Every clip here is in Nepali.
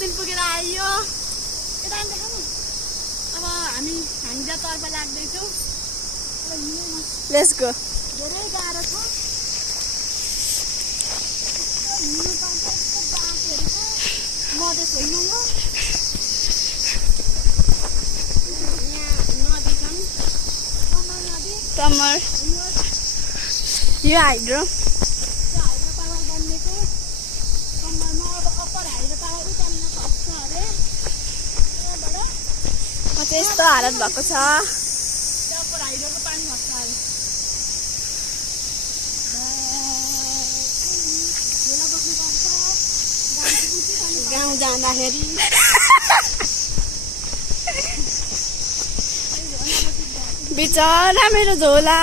दिन पुगेर आइयो यता देखाउनु अब हामी तर्फ लाग्दैछौँ लेट्स गो धेरै गाह्रो छ हिँड्नु पर्छ यस्तो बाटोहरू छ मधेस होइन यो यहाँ नदी छन् कमल नदी कमल यो हाइड्रो हाइड्रो पावर बनिएको कमलमा अब अप्पर हाइड्रो पावर उतार्न सक्छ अरे यहाँबाट म चाहिँ यस्तो हालत भएको छ अप्पर हाइड्रोको पानी खस्छ अरे गाउँ जाँदाखेरि बिचरा मेरो झोला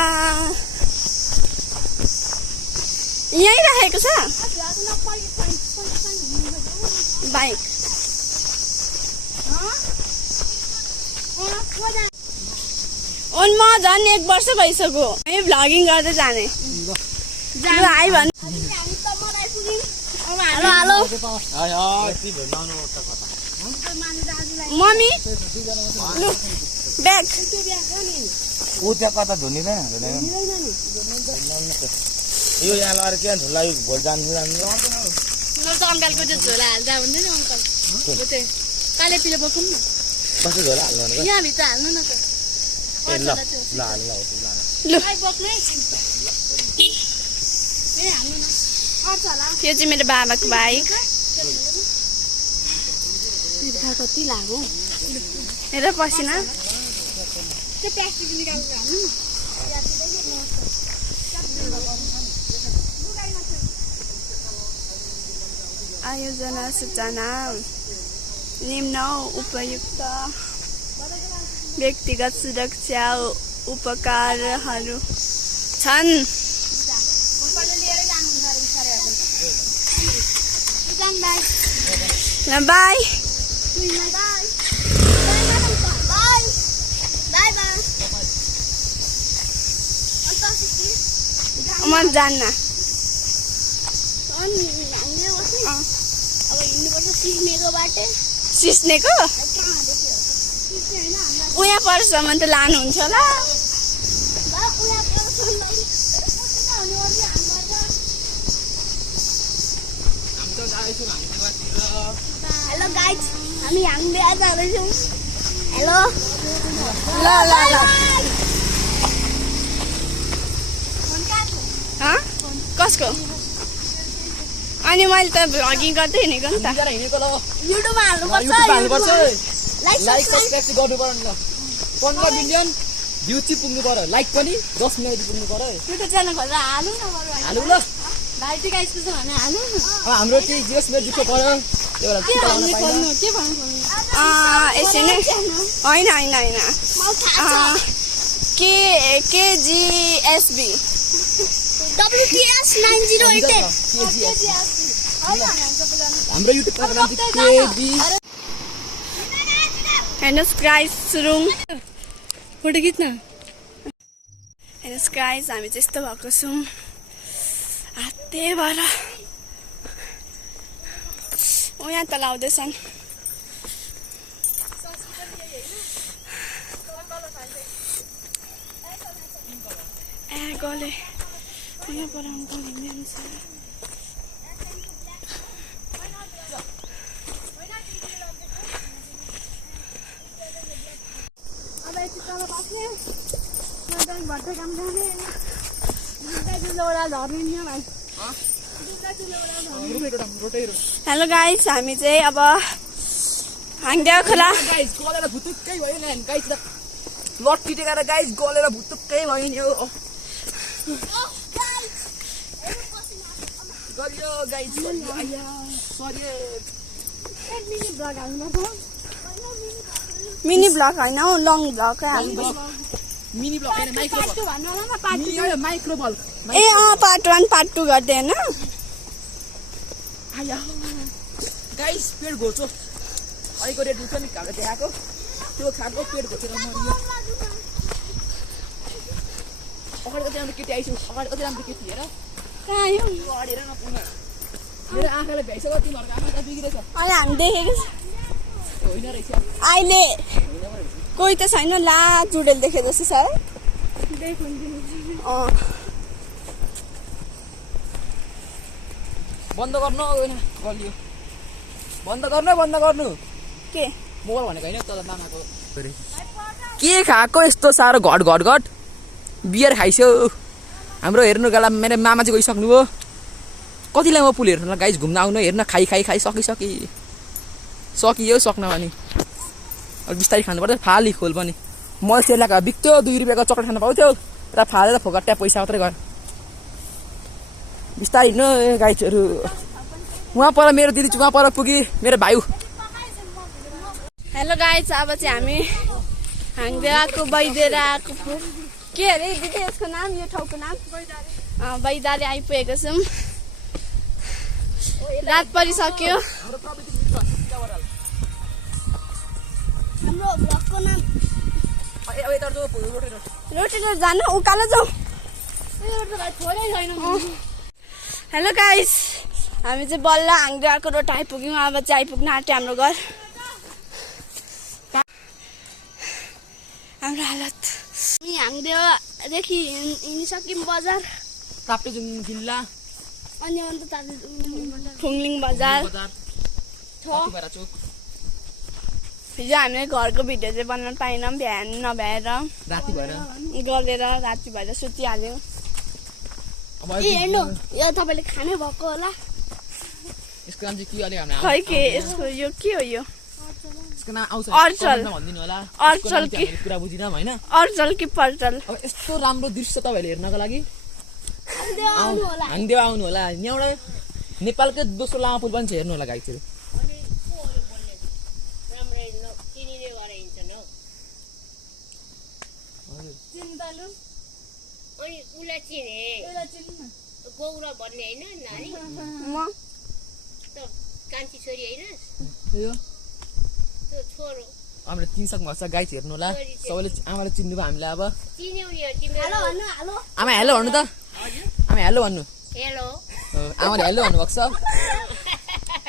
यहीँ राखेको छ बाइक म झन् 1 वर्ष भइसक्यो है भ्लगिङ गर्दै जाने लु आइ भन् हेलो मम्मी लु ब्याग ऊ त्यहाँ कता धुनी र यो यहाँ लगाएर के धुला भोलि जानु अङ्कलको त्यो झोला हाल्दा हुँदैन अङ्कल त्यो काले पिलो बोकौँ न कसै झोला हाल्नु यहाँभित्र हाल्नु न त लु बोक्नु है हाल्नु न अर्थ होला यो चाहिँ मेरो बाबाको बाइक कति लाग्यो हेर पसिना त्यो प्लास्टिक निकालेर हाल्नु न आयोजना सूचना निम्न उपयुक्त व्यक्तिगत सुरक्षा उपकरणहरू छन् बाई म जान्न सिस्नेको उहाँ पर्सम्म त लानुहुन्छ होला हेलो गाइज हामी हाङ्दै जाँदैछौँ हेलो ल ल ल कसको अनि मैले त भ्लगिङ गर्दै हिँडेको नि त युट्युबमा हाल्नुपर्छ लाइक सब्स्क्राइब गर्नु पर्यो नि 15 मिलियन भ्यू चाहिँ पुग्नु पर्यो लाइक पनि 10 मिलियन पुग्नु पर्यो युट्युब च्यानल खोलेर हाल्नु न हालु ल भाइ टिका स्पेस भने हाल्नु न हाम्रो चाहिँ जिएस मेरो जुटो पर्यो के भन्नु यसै नै होइन होइन होइन केजिएसबी WTS 908 हाम्रो युट्युब च्यानल नाम चाहिँ केजी हेर्नुहोस् गाइस सुरुङ फोटो खिच्न हेर्नुहोस् गाइस हामी चाहिँ यस्तो भएको छौँ हाते भएर यहाँ त लाउँदैछन् गले यहाँ पर अङ्कल हिँड्नुहुन्छ अब यति तल बस्ने भट्ट काम गर्ने हेलो गाइस हामी चाहिँ अब हाङ्ग्या खोला गाइस गलेर भुतुक्कै भयो नि गाइस लट्ठी टेकेर गाइस गलेर भुतुक्कै भयो नि गरियो गाइस मिनी ब्लग होइन हौ लङ ब्लग मिनी ब्लग हैन माइक्रो ब्लग ए पार्ट 1 पार्ट 2 गर्दै हैन आया गाइस पेट घोच्यो अहिलेको रेट उठ्यो नि घाँडो देखाएको त्यो खाएको पेट घोचेर मरियो अगाडिको राम्रो केटी आइसु अगाडिको राम्रो केटी हेर कहाँ यो अडेर नपुग्न मेरो आँखाले भ्याइसक्यो तिमीहरूको आँखा त बिग्रेछ अनि हामी देखेको छ होइन रहेछ अहिले कोही त छैन ला चुडेल देखे जस्तो छ है बन्द गर्नु होइन बलियो बन्द गर्नु के मोबाइल भनेको होइन तल नानाको के खाएको यस्तो साह्रो घट बियर खाइस्यो हाम्रो हेर्नु गाला मेरो मामा चाहिँ गइसक्नु भयो कतिलाई म पुल हेर्नु गाइस घुम्न आउनु हेर्न खाइ सकियो सक्न भने अब बिस्तारै खानुपर्छ फाली खोल पनि मैले सेलाको बिक्थ्यो 2 रुपियाँको चक्लेट खान पाउँथ्यो र फालेर फोकट्या पैसा मात्रै गर बिस्तारै हिँड्नु गाइसहरू उहाँ पर मेरो दिदी उहाँ पर पुगी मेरो भाइ हेलो गाइस अब चाहिँ हामी हाङदेवाको बैदेराको के अरे दिदी यसको नाम यो ठाउँको नाम बैदारे आइपुगेको छौँ रात परिसक्यो हाम्रो ब्लगको नाम रोटेर जानु उकालो जाउँ हेलो गाइस हामी चाहिँ बल्ल हाङदेवाको रोड आइपुग्यौँ अब चाहिँ आइपुग्न आँट्यो हाम्रो घर हाम्रो हालत हाङदेवादेखि हिँडिसक्यौँ बजार ताप्लेजुङ जिल्ला अनि अन्त फुङलिङ बजार हिजो हामीले घरको भिडियो चाहिँ बनाउन पाएनौँ बिहान नभ्याएर गरेर राति भएर सुतिहाल्यौँ हेर्नु यो तपाईँले खानै भएको होला यसको नाम चाहिँ के अलि हामीले खै के यसको यो के हो यो यसको नाम आउँछ अर्चल भन्दिनु होला अर्चल कि पुरा बुझिनँ हैन अर्चल कि पर्चल अब यस्तो राम्रो दृश्य तपाईहरुले हेर्नको लागि हाङदेवा आउनु होला यहाँबाट नेपालकै दोस्रो लामो पुल पनि छ हेर्नु होला गाइसहरु गौरा भन्ने हैन नानी म त कान्छी छोरी हैन यो त्यो छोरो हाम्रो 3 सक्म छ गाइस हेर्नु होला सबैले आमाले चिन्नु भयो हामीलाई अब चिन्यौ नि तिमी हेलो भन्नु हेलो आमा हेलो भन्नु त आमा हेलो भन्नु हेलो आमाले हेलो भन्नु भएको छ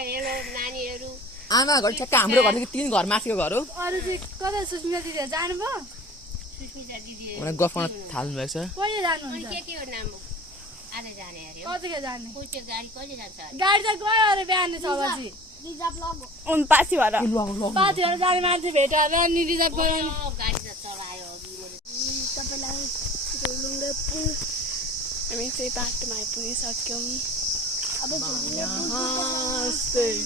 हेलो नानीहरु आमा घर ठ्याक्क हाम्रो घरदेखि 3 घर माथिको घर हो अरु चाहिँ कता सुस्मिता दिदी जानु भयो सुस्मिता दिदी मलाई गफ गर्न थाल्नु भएको छ कहिले जानुहुन्छ के हो नाम आज जाने अरे कतिको जाने कोही चाहिँ गाडी कहिले जान्छ गाडी त गयो अरे बिहान 6 बजी रिजर्भ लगो उन पासी भएर पासी भएर जाने मान्छे भेटाएर नि रिजर्भ गराउनु गाडी त चलायो अघि तपाईलाई झोलुङ्गे पुल हामी चाहिँ बाटोमा आइपुगिसक्यौँ अब झोलुङ्गे पुल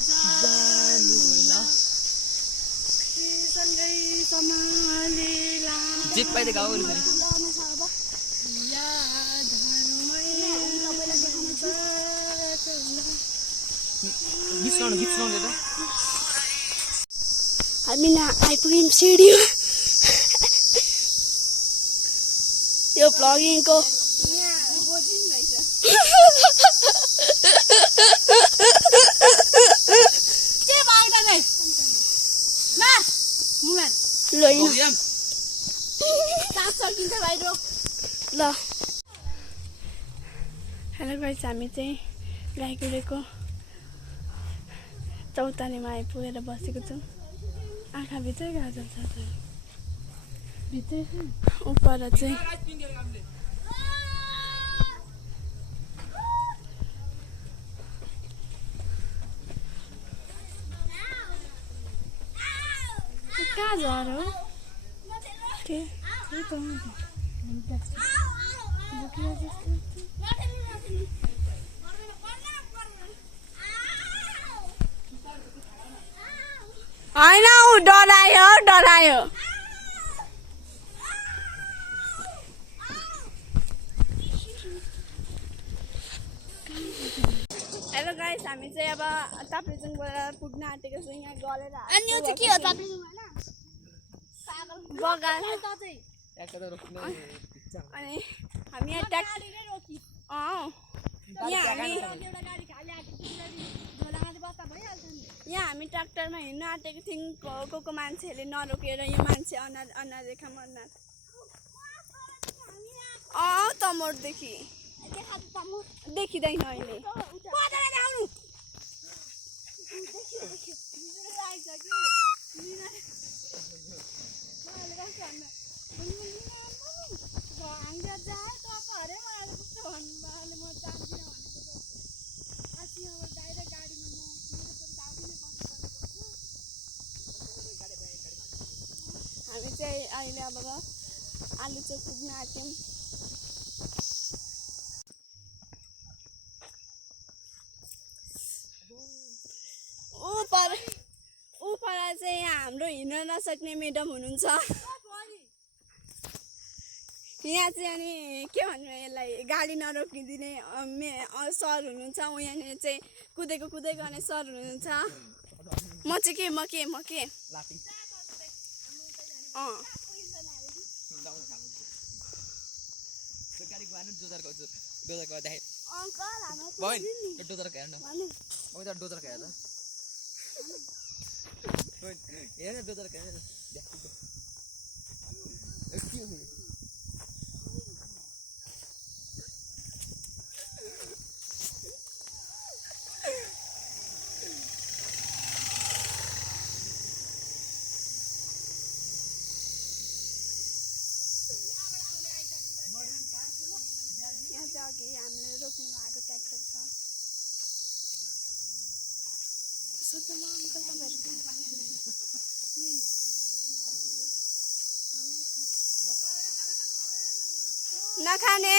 सँगै सम्हालेला जिप पाइदै गाउँ नि गीत सुनाउनु त हामी आइपुग्यौँ सिडी यो भ्लगिङको ल हेलो गाइस हामी चाहिँ लाइगुरेको चौतारीमा आइपुगेर बसेको छौँ आँखाभित्रै गाजर छ भित्रै उपर चाहिँ कहाँ झर हो के होइन ऊ डरायो हेलो गाइस हामी चाहिँ अब ताप्लेजुङबाट पुग्न आँटेको छौँ यहाँ गलेर अनि यो चाहिँ के हो ताप्लेजुङ हैन बगान अनि हामी यहाँ यहाँ हामी ट्र्याक्टरमा हिँड्न आँटेको थियौँ को मान्छेहरूले नरोकेर यो मान्छे अनादेखा मर्नाथ तमोरदेखि देखिँदैन अहिले हामी चाहिँ अहिले अब आलु चाहिँ पुग्न आँट्यौँ। ऊ पर चाहिँ हाम्रो हिँड्न नसक्ने म्याडम हुनुहुन्छ। यहाँ चाहिँ अनि के भन्नु यसलाई गाडी नरोकिदिने सर हुनुहुन्छ। ऊ यहाँनिर चाहिँ कुदेको कुदै गर्ने सर हुनुहुन्छ। म चाहिँ के अघि हामीले रोक्नु लागेको ट्र्याक्टर छ। सोध्नु अङ्कल तपाईँहरू नखाने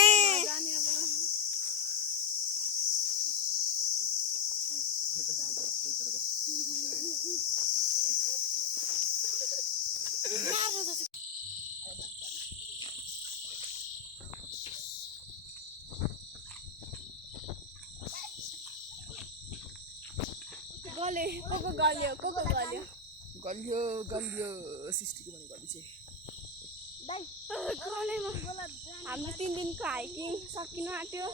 गल्यो सिस्टीको पनि गल्ली चाहिँ हाम्रो 3 दिनको हाइकिङ सकिन आँट्यो।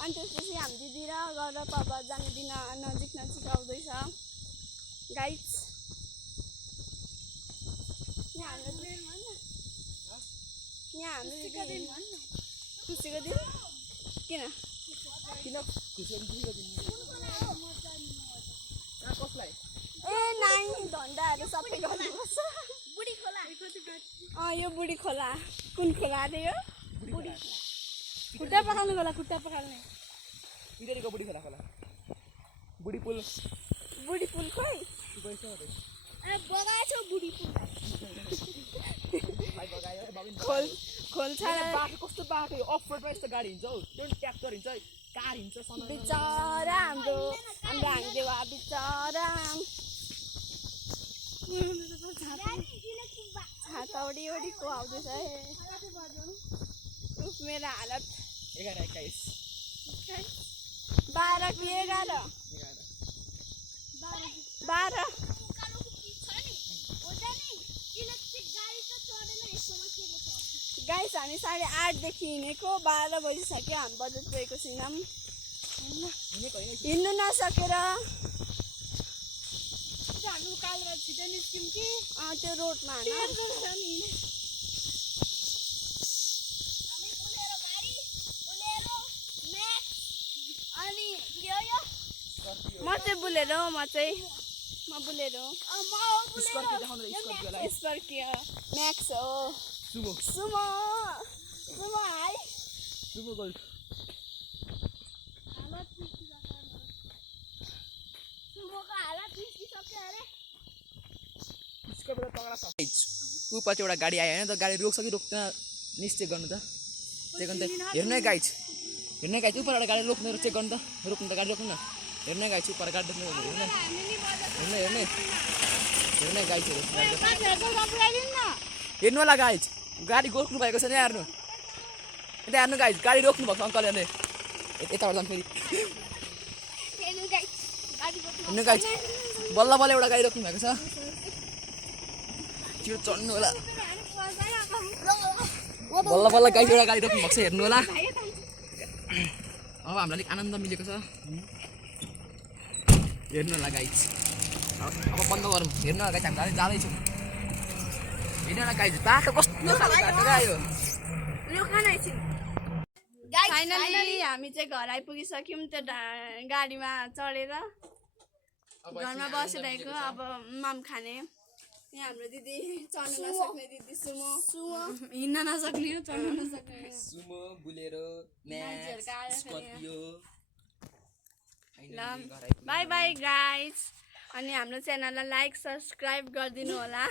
अनि त्यसपछि हामी दिदी र गएर पापा जाने दिन नजिक आउँदैछ। गाइस यहाँ हाम्रो खुसीको दिन किन ए नाइ धन्दाहरू सबै गर्नुपर्छ। यो बुढी खोला कुन खोला अरे यो खुट्टा पखाल्ने खोला बुढी पुल खोइ खोल्छ कस्तो बाटो अफ रोडमा यस्तो गाडी हिँड्छ हौ। त्यो ट्र्याक्टर हिँड्छ कार हिँड्छ बिचरा हाम्रो हाङदेवा बिचरा छाता ओडीको आउँदैछ है। मेरो हालत 11 21 12 कि 11 12 गाइस हामी 8:30 देखि हिँडेको 12 बजिसक्यो। हामी बजेट गएको छैनौँ हिँड्नु नसकेर। हाम्रो कालबाट छिटो निस्क्यौँ कि त्यो रोडमा अनि म चाहिँ बुलेरो स्कर्पियो म्याक्स हो सुमो हाई सुमो गोल्ड ऊपछि एउटा गाडी आयो होइन त गाडी रोक्छ कि रोक्दैन निश्चय गर्नु त चेक गर्नु त हेर्नु है गाइज उपर एउटा गाडी रोक्नु चेक गर्नु त रोक्नु त गाडी रोक्नु न हेर्नु है गाइज उपर गाडी रोक्नु हेर्नु गाइजहरू हेर्नु होला गाइज गाडी रोक्नु भएको छ नि हेर्नु यता हेर्नु गाइज गाडी रोक्नु भएको छ अङ्कलहरूले यताबाट जानु फेरि हेर्नु गाइज बल्ल एउटा गाडी रोक्नु भएको छ त्यो चढ्नु होला बल्ल गाइज एउटा गाडी रोक्नु भएको छ हेर्नु होला। अब हामीलाई अलिक आनन्द मिलेको छ हेर्नु होला गाइज। अब बन्द गरौँ हेर्नु होला गाइज हामी गाडी जाँदैछौँ हेर्नु होला गाइज बाटो कस्तो खाले बाटो आयो फाइनली हामी चाहिँ घर आइपुगिसक्यौँ त्यो गाडीमा चढेर घरमा बसिरहेको अब मम खाने यहाँ हाम्रो दिदी चढ्न नसक्ने दिदी सुमो हिँड्न नसक्ने चढ्न नसक्ने Sumo Bolero Scorpio by by guys अनि हाम्रो च्यानललाई लाइक सब्सक्राइब गरिदिनु होला